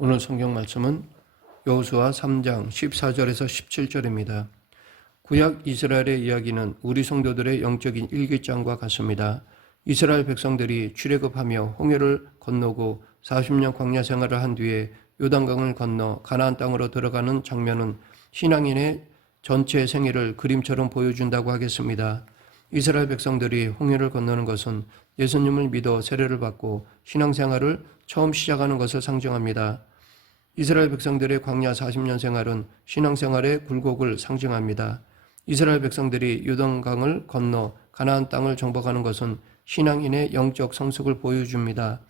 오늘 성경 말씀은 여호수아 3장 14절에서 17절입니다. 구약 이스라엘의 이야기는 우리 성도들의 영적인 일기장과 같습니다. 이스라엘 백성들이 출애굽하며 홍해를 건너고 40년 광야 생활을 한 뒤에 요단강을 건너 가나안 땅으로 들어가는 장면은 신앙인의 전체 생애를 그림처럼 보여준다고 하겠습니다. 이스라엘 백성들이 홍해를 건너는 것은 예수님을 믿어 세례를 받고 신앙생활을 처음 시작하는 것을 상징합니다. 이스라엘 백성들의 광야 40년 생활은 신앙생활의 굴곡을 상징합니다. 이스라엘 백성들이 요단강을 건너 가나안 땅을 정복하는 것은 신앙인의 영적 성숙을 보여줍니다.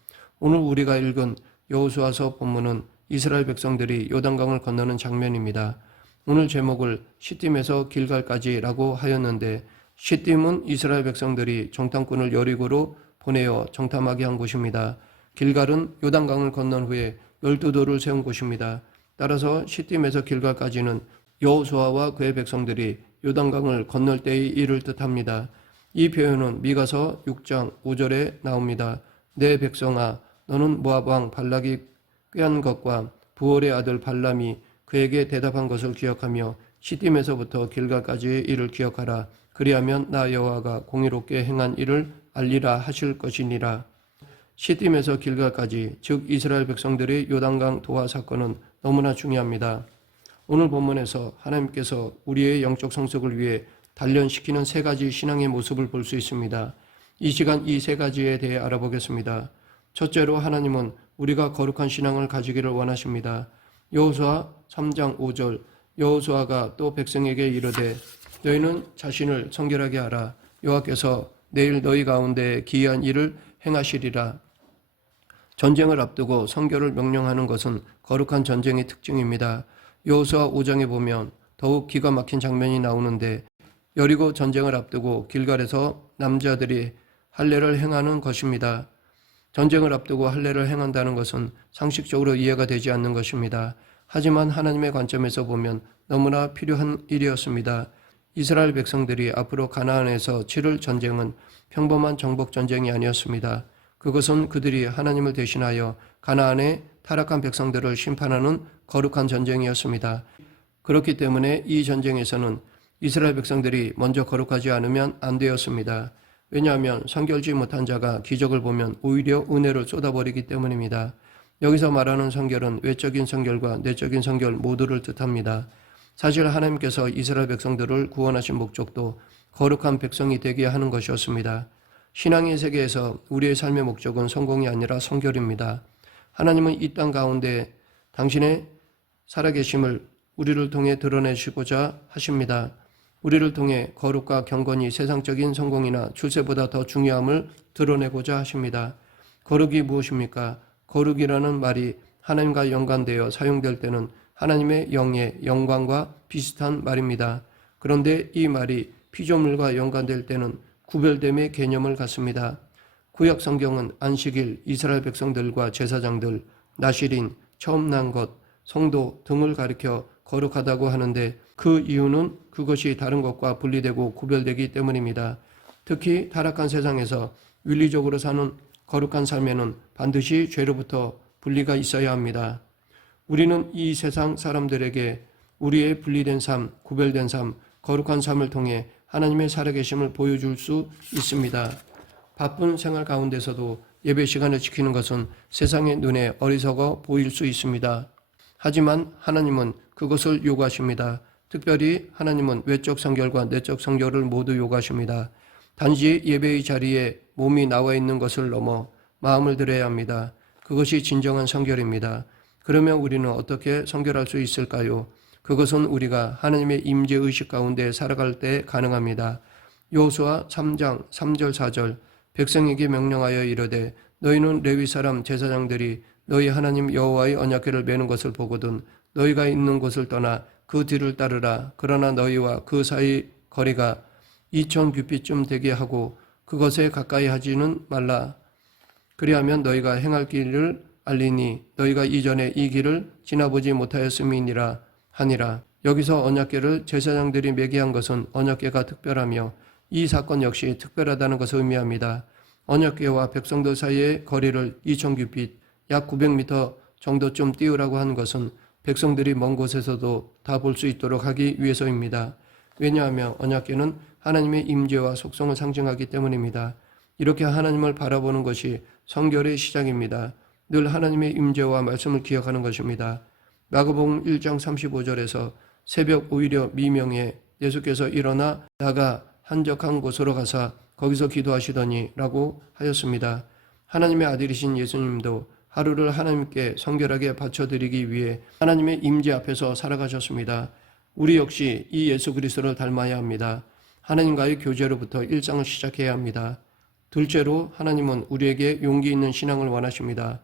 오늘 우리가 읽은 여호수아서 본문은 이스라엘 백성들이 요단강을 건너는 장면입니다. 오늘 제목을 시딤에서 길갈까지라고 하였는데, 시딤은 이스라엘 백성들이 정탐꾼을 여리고로 보내어 정탐하게 한 곳입니다. 길갈은 요단강을 건넌 후에 12도를 세운 곳입니다. 따라서 시딤에서 길갈까지는 여호수아와 그의 백성들이 요단강을 건널 때의 일을 뜻합니다. 이 표현은 미가서 6장 5절에 나옵니다. 내 백성아, 너는 모압 왕 발락이 꾀한 것과 부올의 아들 발람이 그에게 대답한 것을 기억하며 시딤에서부터 길갈까지의 일을 기억하라. 그리하면 나 여호와가 공의롭게 행한 일을 알리라 하실 것이니라. 시딤에서 길갈까지, 즉 이스라엘 백성들의 요단강 도하 사건은 너무나 중요합니다. 오늘 본문에서 하나님께서 우리의 영적 성숙을 위해 단련시키는 세 가지 신앙의 모습을 볼 수 있습니다. 이 시간 이 세 가지에 대해 알아보겠습니다. 첫째로, 하나님은 우리가 거룩한 신앙을 가지기를 원하십니다. 여호수아 3장 5절, 여호수아가 또 백성에게 이르되 너희는 자신을 성결하게 하라. 여호와께서 내일 너희 가운데 기이한 일을 행하시리라. 전쟁을 앞두고 성결을 명령하는 것은 거룩한 전쟁의 특징입니다. 여호수아 5장에 보면 더욱 기가 막힌 장면이 나오는데, 여리고 전쟁을 앞두고 길갈에서 남자들이 할례를 행하는 것입니다. 전쟁을 앞두고 할례를 행한다는 것은 상식적으로 이해가 되지 않는 것입니다. 하지만 하나님의 관점에서 보면 너무나 필요한 일이었습니다. 이스라엘 백성들이 앞으로 가나안에서 치를 전쟁은 평범한 정복 전쟁이 아니었습니다. 그것은 그들이 하나님을 대신하여 가나안의 타락한 백성들을 심판하는 거룩한 전쟁이었습니다. 그렇기 때문에 이 전쟁에서는 이스라엘 백성들이 먼저 거룩하지 않으면 안 되었습니다. 왜냐하면 성결지 못한 자가 기적을 보면 오히려 은혜를 쏟아버리기 때문입니다. 여기서 말하는 성결은 외적인 성결과 내적인 성결 모두를 뜻합니다. 사실 하나님께서 이스라엘 백성들을 구원하신 목적도 거룩한 백성이 되게 하는 것이었습니다. 신앙의 세계에서 우리의 삶의 목적은 성공이 아니라 성결입니다. 하나님은 이 땅 가운데 당신의 살아계심을 우리를 통해 드러내시고자 하십니다. 우리를 통해 거룩과 경건이 세상적인 성공이나 출세보다 더 중요함을 드러내고자 하십니다. 거룩이 무엇입니까? 거룩이라는 말이 하나님과 연관되어 사용될 때는 하나님의 영의 영광과 비슷한 말입니다. 그런데 이 말이 피조물과 연관될 때는 구별됨의 개념을 갖습니다. 구약 성경은 안식일, 이스라엘 백성들과 제사장들, 나실인, 처음 난 것, 성도 등을 가리켜 거룩하다고 하는데, 그 이유는 그것이 다른 것과 분리되고 구별되기 때문입니다. 특히 타락한 세상에서 윤리적으로 사는 거룩한 삶에는 반드시 죄로부터 분리가 있어야 합니다. 우리는 이 세상 사람들에게 우리의 분리된 삶, 구별된 삶, 거룩한 삶을 통해 하나님의 살아계심을 보여줄 수 있습니다. 바쁜 생활 가운데서도 예배 시간을 지키는 것은 세상의 눈에 어리석어 보일 수 있습니다. 하지만 하나님은 그것을 요구하십니다. 특별히 하나님은 외적 성결과 내적 성결을 모두 요구하십니다. 단지 예배의 자리에 몸이 나와 있는 것을 넘어 마음을 들여야 합니다. 그것이 진정한 성결입니다. 그러면 우리는 어떻게 성결할 수 있을까요? 그것은 우리가 하나님의 임재의식 가운데 살아갈 때 가능합니다. 여호수아 3장 3절 4절, 백성에게 명령하여 이르되 너희는 레위 사람 제사장들이 너희 하나님 여호와의 언약궤를 메는 것을 보거든 너희가 있는 곳을 떠나 그 뒤를 따르라. 그러나 너희와 그 사이 거리가 2000 규빗쯤 되게 하고 그것에 가까이 하지는 말라. 그리하면 너희가 행할 길을 알리니 너희가 이전에 이 길을 지나보지 못하였음이니라 하니라. 여기서 언약궤를 제사장들이 매게 한 것은 언약궤가 특별하며 이 사건 역시 특별하다는 것을 의미합니다. 언약궤와 백성들 사이의 거리를 2000규빗, 약 900m 정도쯤 띄우라고 한 것은 백성들이 먼 곳에서도 다 볼 수 있도록 하기 위해서입니다. 왜냐하면 언약궤는 하나님의 임재와 속성을 상징하기 때문입니다. 이렇게 하나님을 바라보는 것이 성결의 시작입니다. 늘 하나님의 임재와 말씀을 기억하는 것입니다. 마가복음 1장 35절에서 새벽 오히려 미명에 예수께서 일어나 나가 한적한 곳으로 가사 거기서 기도하시더니 라고 하였습니다. 하나님의 아들이신 예수님도 하루를 하나님께 성결하게 바쳐드리기 위해 하나님의 임재 앞에서 살아가셨습니다. 우리 역시 이 예수 그리스도를 닮아야 합니다. 하나님과의 교제로부터 일상을 시작해야 합니다. 둘째로 하나님은 우리에게 용기 있는 신앙을 원하십니다.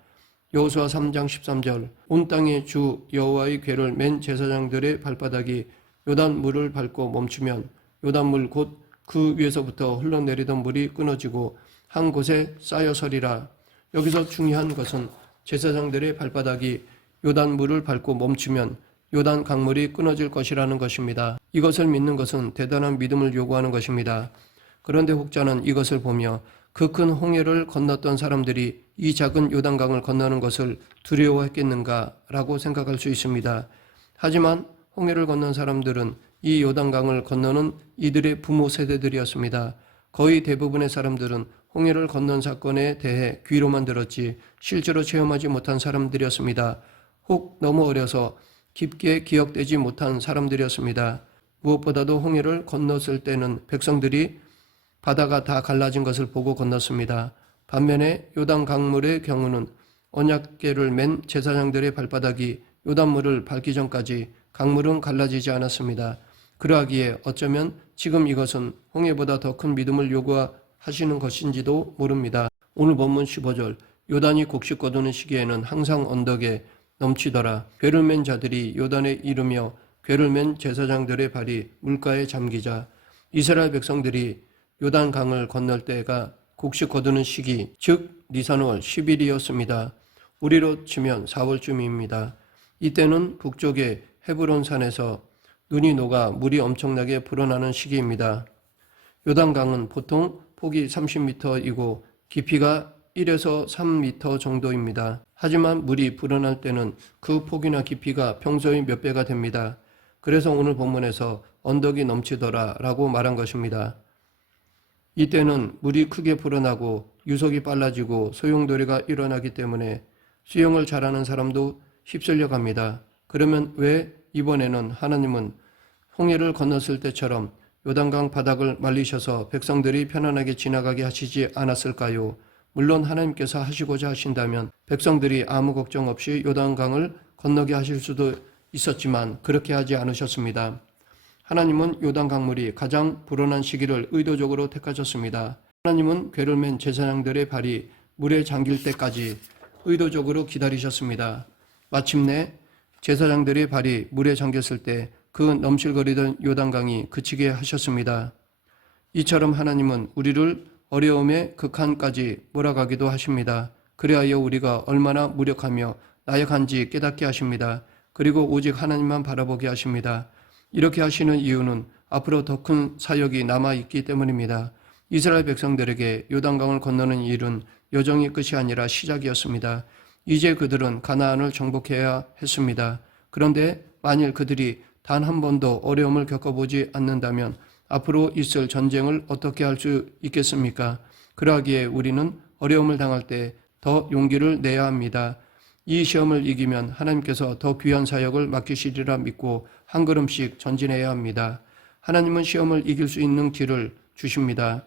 여호수아 3장 13절 온 땅의 주 여호와의 궤를 맨 제사장들의 발바닥이 요단 물을 밟고 멈추면 요단물 곧 그 위에서부터 흘러내리던 물이 끊어지고 한 곳에 쌓여 서리라. 여기서 중요한 것은 제사장들의 발바닥이 요단 물을 밟고 멈추면 요단 강물이 끊어질 것이라는 것입니다. 이것을 믿는 것은 대단한 믿음을 요구하는 것입니다. 그런데 혹자는 이것을 보며 그 큰 홍해를 건넜던 사람들이 이 작은 요단강을 건너는 것을 두려워했겠는가라고 생각할 수 있습니다. 하지만 홍해를 건넌 사람들은 이 요단강을 건너는 이들의 부모 세대들이었습니다. 거의 대부분의 사람들은 홍해를 건넌 사건에 대해 귀로만 들었지 실제로 체험하지 못한 사람들이었습니다. 혹 너무 어려서 깊게 기억되지 못한 사람들이었습니다. 무엇보다도 홍해를 건넜을 때는 백성들이 바다가 다 갈라진 것을 보고 건넜습니다. 반면에 요단 강물의 경우는 언약궤를 맨 제사장들의 발바닥이 요단물을 밟기 전까지 강물은 갈라지지 않았습니다. 그러하기에 어쩌면 지금 이것은 홍해보다 더 큰 믿음을 요구하시는 것인지도 모릅니다. 오늘 본문 15절 요단이 곡식 거두는 시기에는 항상 언덕에 넘치더라. 궤를 맨 자들이 요단에 이르며 궤를 맨 제사장들의 발이 물가에 잠기자. 이스라엘 백성들이 요단 강을 건널 때가 곡식 거두는 시기, 즉 니산월 10일이었습니다. 우리로 치면 4월쯤입니다. 이때는 북쪽의 헤브론 산에서 눈이 녹아 물이 엄청나게 불어나는 시기입니다. 요단강은 보통 폭이 30m이고 깊이가 1에서 3m 정도입니다. 하지만 물이 불어날 때는 그 폭이나 깊이가 평소의 몇 배가 됩니다. 그래서 오늘 본문에서 언덕이 넘치더라 라고 말한 것입니다. 이때는 물이 크게 불어나고 유속이 빨라지고 소용돌이가 일어나기 때문에 수영을 잘하는 사람도 휩쓸려 갑니다. 그러면 왜 이번에는 하나님은 홍해를 건넜을 때처럼 요단강 바닥을 말리셔서 백성들이 편안하게 지나가게 하시지 않았을까요? 물론 하나님께서 하시고자 하신다면 백성들이 아무 걱정 없이 요단강을 건너게 하실 수도 있었지만 그렇게 하지 않으셨습니다. 하나님은 요단 강물이 가장 불어난 시기를 의도적으로 택하셨습니다. 하나님은 궤를 맨 제사장들의 발이 물에 잠길 때까지 의도적으로 기다리셨습니다. 마침내 제사장들의 발이 물에 잠겼을 때 그 넘실거리던 요단강이 그치게 하셨습니다. 이처럼 하나님은 우리를 어려움의 극한까지 몰아가기도 하십니다. 그리하여 우리가 얼마나 무력하며 나약한지 깨닫게 하십니다. 그리고 오직 하나님만 바라보게 하십니다. 이렇게 하시는 이유는 앞으로 더 큰 사역이 남아있기 때문입니다. 이스라엘 백성들에게 요단강을 건너는 일은 여정이 끝이 아니라 시작이었습니다. 이제 그들은 가나안을 정복해야 했습니다. 그런데 만일 그들이 단 한 번도 어려움을 겪어보지 않는다면 앞으로 있을 전쟁을 어떻게 할 수 있겠습니까? 그러하기에 우리는 어려움을 당할 때 더 용기를 내야 합니다. 이 시험을 이기면 하나님께서 더 귀한 사역을 맡기시리라 믿고 한 걸음씩 전진해야 합니다. 하나님은 시험을 이길 수 있는 길을 주십니다.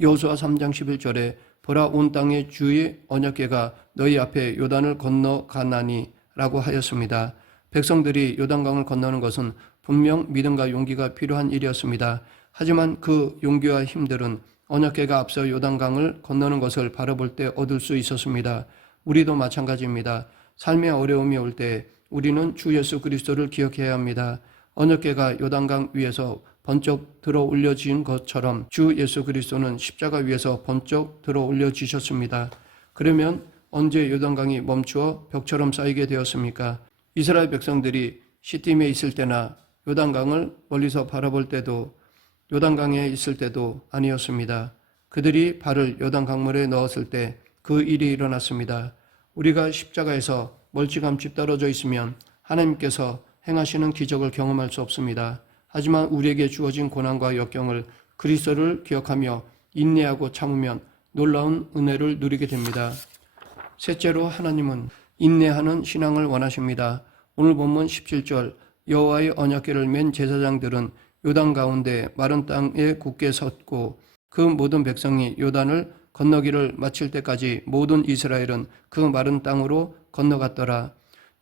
여호수아 3장 11절에 보라 온 땅의 주의 언약궤가 너희 앞에 요단을 건너가나니 라고 하였습니다. 백성들이 요단강을 건너는 것은 분명 믿음과 용기가 필요한 일이었습니다. 하지만 그 용기와 힘들은 언약궤가 앞서 요단강을 건너는 것을 바라볼 때 얻을 수 있었습니다. 우리도 마찬가지입니다. 삶의 어려움이 올 때 우리는 주 예수 그리스도를 기억해야 합니다. 언약궤가 요단강 위에서 번쩍 들어 올려진 것처럼 주 예수 그리스도는 십자가 위에서 번쩍 들어 올려지셨습니다. 그러면 언제 요단강이 멈추어 벽처럼 쌓이게 되었습니까? 이스라엘 백성들이 시딤에 있을 때나 요단강을 멀리서 바라볼 때도 요단강에 있을 때도 아니었습니다. 그들이 발을 요단강물에 넣었을 때 그 일이 일어났습니다. 우리가 십자가에서 멀찌감치 떨어져 있으면 하나님께서 행하시는 기적을 경험할 수 없습니다. 하지만 우리에게 주어진 고난과 역경을 그리스도를 기억하며 인내하고 참으면 놀라운 은혜를 누리게 됩니다. 셋째로 하나님은 인내하는 신앙을 원하십니다. 오늘 본문 17절 여호와의 언약궤를 맨 제사장들은 요단 가운데 마른 땅에 굳게 섰고 그 모든 백성이 요단을 건너기를 마칠 때까지 모든 이스라엘은 그 마른 땅으로 건너갔더라.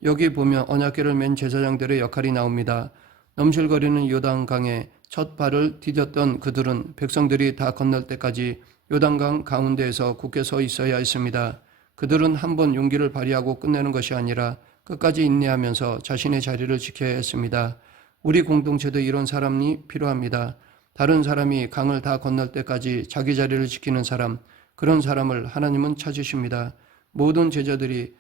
여기 보면 언약궤를 맨 제사장들의 역할이 나옵니다. 넘실거리는 요단강에 첫 발을 디뎠던 그들은 백성들이 다 건널 때까지 요단강 가운데에서 굳게 서 있어야 했습니다. 그들은 한번 용기를 발휘하고 끝내는 것이 아니라 끝까지 인내하면서 자신의 자리를 지켜야 했습니다. 우리 공동체도 이런 사람이 필요합니다. 다른 사람이 강을 다 건널 때까지 자기 자리를 지키는 사람, 그런 사람을 하나님은 찾으십니다. 모든 제자들이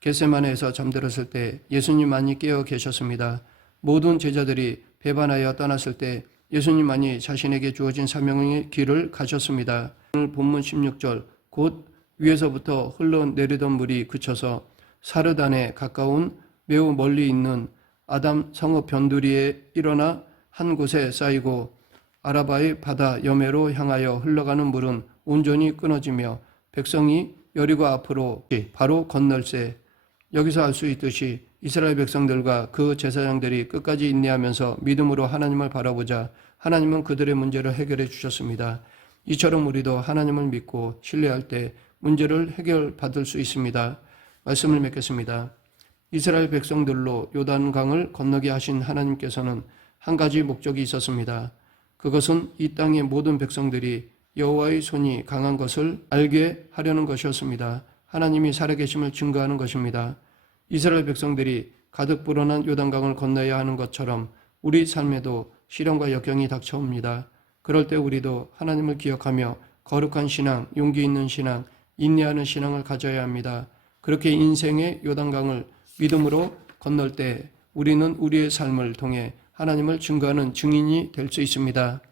겟세마네에서 잠들었을 때 예수님만이 깨어 계셨습니다. 모든 제자들이 배반하여 떠났을 때 예수님만이 자신에게 주어진 사명의 길을 가셨습니다. 오늘 본문 16절 곧 위에서부터 흘러내리던 물이 그쳐서 사르단에 가까운 매우 멀리 있는 아담 성읍 변두리에 일어나 한 곳에 쌓이고 아라바의 바다 여매로 향하여 흘러가는 물은 온전히 끊어지며 백성이 여리고 앞으로 바로 건널세. 여기서 알 수 있듯이 이스라엘 백성들과 그 제사장들이 끝까지 인내하면서 믿음으로 하나님을 바라보자 하나님은 그들의 문제를 해결해 주셨습니다. 이처럼 우리도 하나님을 믿고 신뢰할 때 문제를 해결받을 수 있습니다. 말씀을 맺겠습니다. 이스라엘 백성들로 요단강을 건너게 하신 하나님께서는 한 가지 목적이 있었습니다. 그것은 이 땅의 모든 백성들이 여호와의 손이 강한 것을 알게 하려는 것이었습니다. 하나님이 살아계심을 증거하는 것입니다. 이스라엘 백성들이 가득 불어난 요단강을 건너야 하는 것처럼 우리 삶에도 시련과 역경이 닥쳐옵니다. 그럴 때 우리도 하나님을 기억하며 거룩한 신앙, 용기 있는 신앙, 인내하는 신앙을 가져야 합니다. 그렇게 인생의 요단강을 믿음으로 건널 때 우리는 우리의 삶을 통해 하나님을 증거하는 증인이 될 수 있습니다.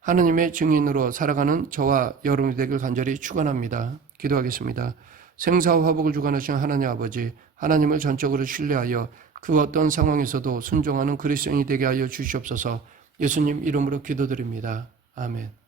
하나님의 증인으로 살아가는 저와 여러분이 되길 간절히 축원합니다. 기도하겠습니다. 생사와 화복을 주관하신 하나님 아버지, 하나님을 전적으로 신뢰하여 그 어떤 상황에서도 순종하는 그리스도인이 되게 하여 주시옵소서. 예수님 이름으로 기도드립니다. 아멘.